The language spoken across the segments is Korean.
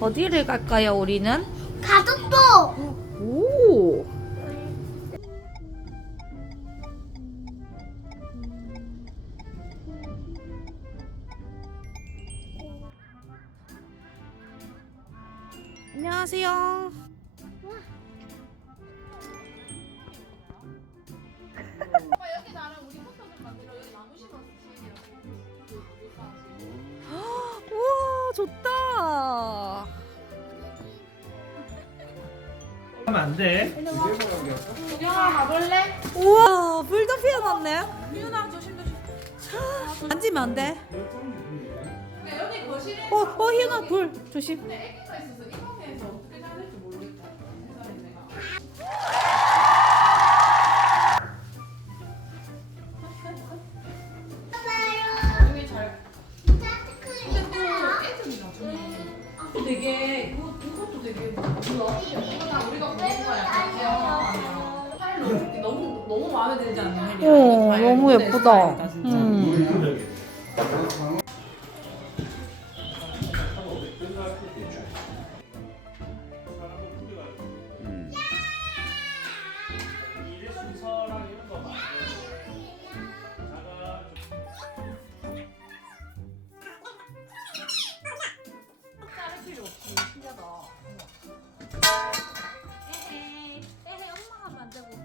어디를 갈까요, 우리는? 가족도 오. 하면 안 돼. 우와 불도 피어났네. 희윤아 조심 조심. 앉으면 안 돼. 어, 어 희윤아 불 조심. 되게 너무 너무 마음에 들지 않는 헬이야. 어, 너무 예쁘다. 스타일이다, 진짜. 음.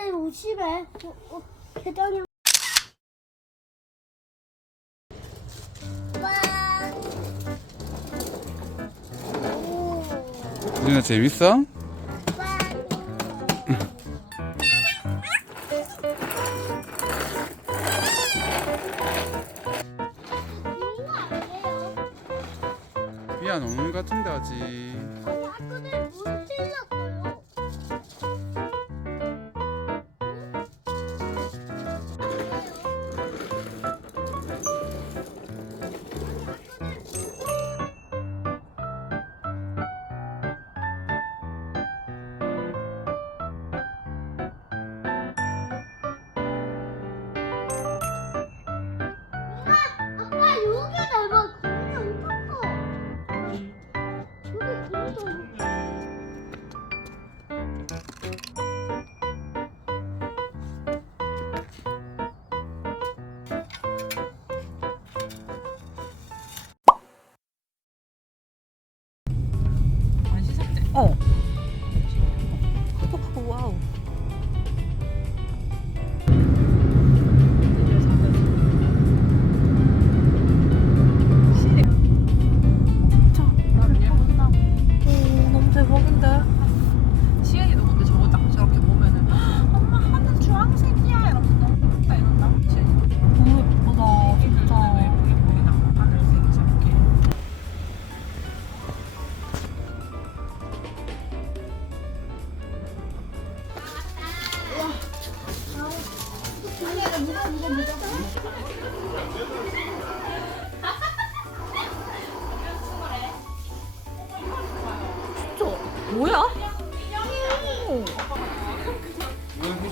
때 조심해 어, 어, 계단이 재밌어?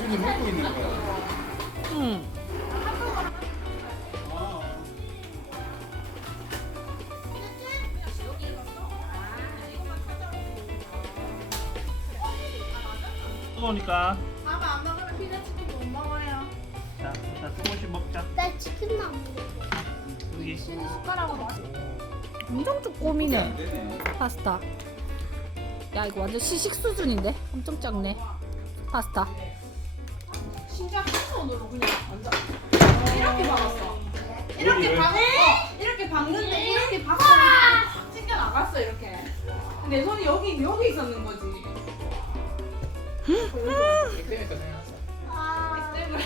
혜준이 먹고 있는 거야 응. 뜨거우니까. 아빠 안 먹으면 피자치킨 못 먹어요. 자, 자 조금씩 먹자. 나 치킨 안 먹어 여기. 숟가락으로 맛있어. 엄청 쪼꼬미네. 파스타. 야 이거 완전 시식 수준인데? 엄청 작네. 파스타. 진짜 한 손으로 그냥 완전 이렇게 박았어. 이렇게 박았어. 이렇게 박는데 이렇게 박았어. 확 튕겨 나갔어 이렇게. 내 손이 여기 여기 있었는 거지. 생각났어. 아 때문에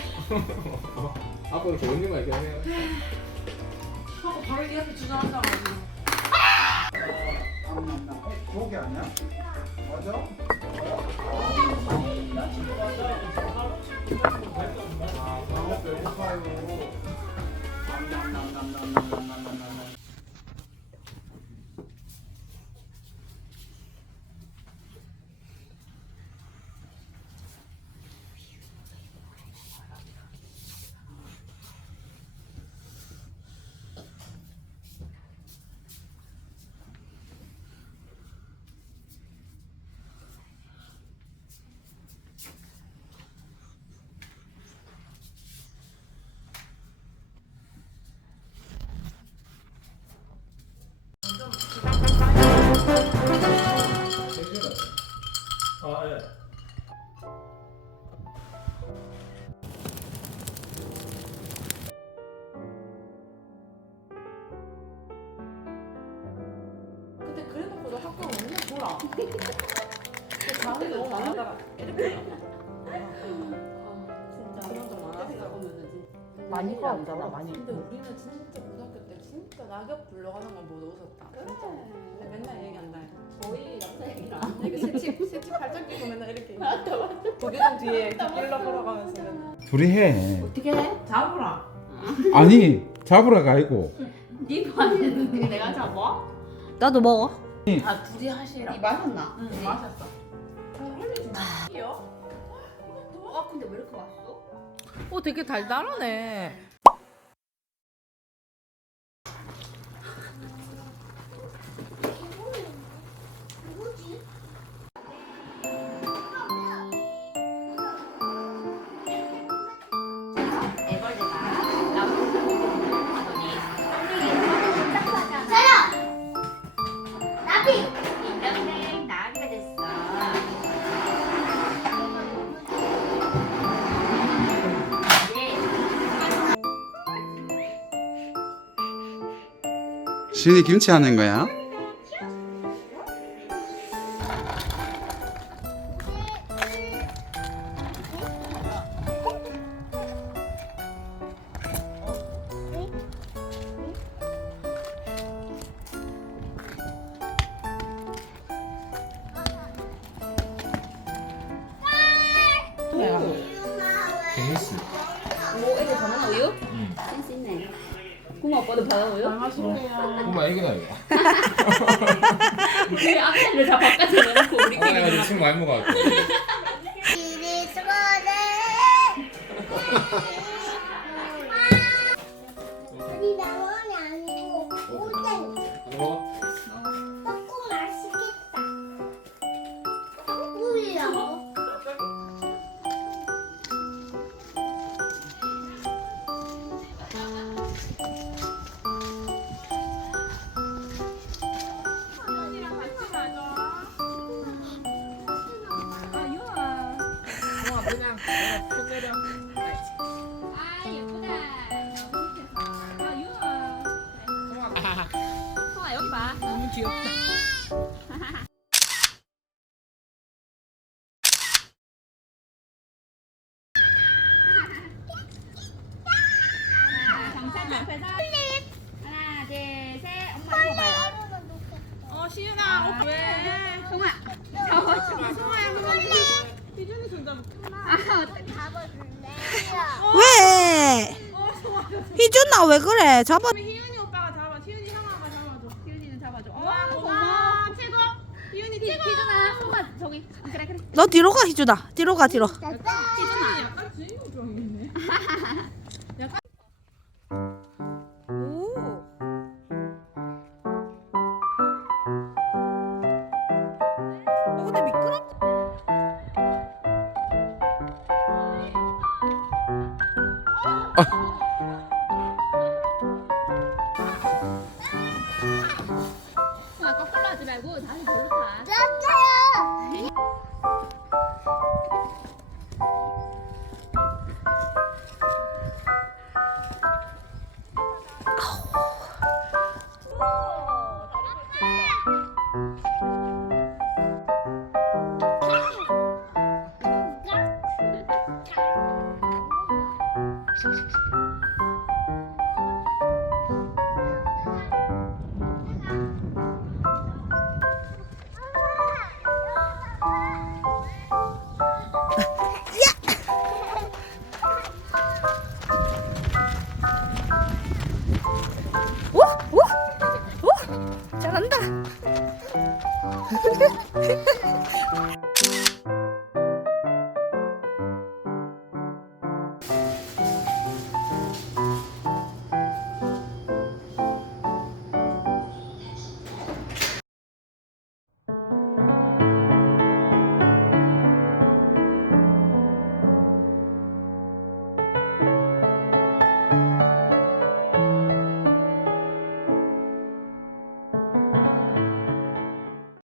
앞으로 좋은 일만 얘기하세요. 하고 바로 이렇게 주저앉아 가지고. 고기 아니야? 맞아? 아, 방어 배고파요. 아 예. 근데 그래놓고도 학교 돌아. 근데 자원이 너무 많아더라. 이렇게. 많이 가잖아 많이. 근데 우리는 진짜 진짜 낙엽 불러가는 걸 보고 웃었다. 진짜. 근데 맨날 얘기한다. 거의 남자 얘기랑. 이렇게 새치 새치 팔짱 끼고 맨날 이렇게. 맞다 맞다. 고개동 뒤에 걸어가면서 맨날. 둘이 해. 어떻게 해? 잡으라. 아니 잡으라가 아니고. 네 반에는 내가 잡아? 나도 먹어. 아 둘이 하시라. 이 마셨나? 응 마셨어. 아 흘리지 마. 이요? 아 근데 왜 이렇게 맛있어? 오 되게 달달하네. 신이 김치 하는 거야? 고마 오빠도 바나나 우유? 엄마 이거다 이거. 왜 앞에를 다 바깥에 내놓고 엄마 우리끼리 이거 지금 많이 먹어갖고. 아니 아 왜 그래? 잡아. 희윤이 오빠가 잡아. 희윤이 형아가 잡아줘. 희준이는 잡아줘. 어와 고마워. 고마워 최고. 희윤이 희- 최고. 희준아 성아 저기 그래 그래. 너 뒤로 가 희준아. 뒤로 가 뒤로. 희준이 약간 주인공 병이네.